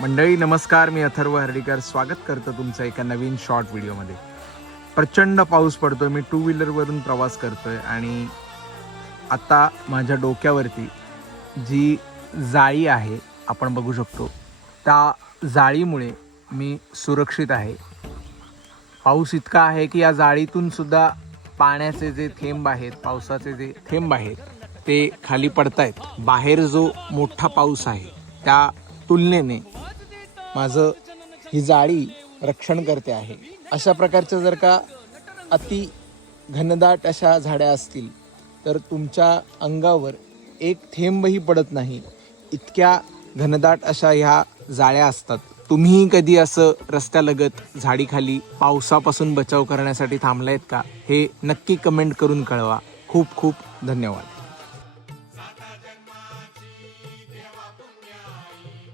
मंडळी नमस्कार, मी अथर्व हर्डीकर स्वागत करतो तुमचं एका नवीन शॉर्ट व्हिडिओमध्ये। प्रचंड पाऊस पडतोय, मी टू व्हीलरवरून प्रवास करतोय आणि आता माझ्या डोक्यावरती जी जाळी आहे आपण बघू शकतो, त्या जाळीमुळे मी सुरक्षित आहे। पाऊस इतका आहे की या जाळीतून सुद्धा पाण्याचे जे थेंब आहेत, पावसाचे जे थेंब आहेत ते खाली पडतायत। बाहेर जो मोठा पाऊस आहे त्या तुलनेने माझं ही जाळी रक्षण करते आहे। अशा प्रकारच्या जर का अति घनदाट अशा झाड्या असतील तर तुमच्या अंगावर एक थेंबही पडत नाही, इतक्या घनदाट अशा ह्या जाळ्या असतात। तुम्ही कधी असं रस्त्यालगत झाडीखाली पावसापासून बचाव करण्यासाठी थांबलायत का? हे नक्की कमेंट करून कळवा। खूप खूप धन्यवाद।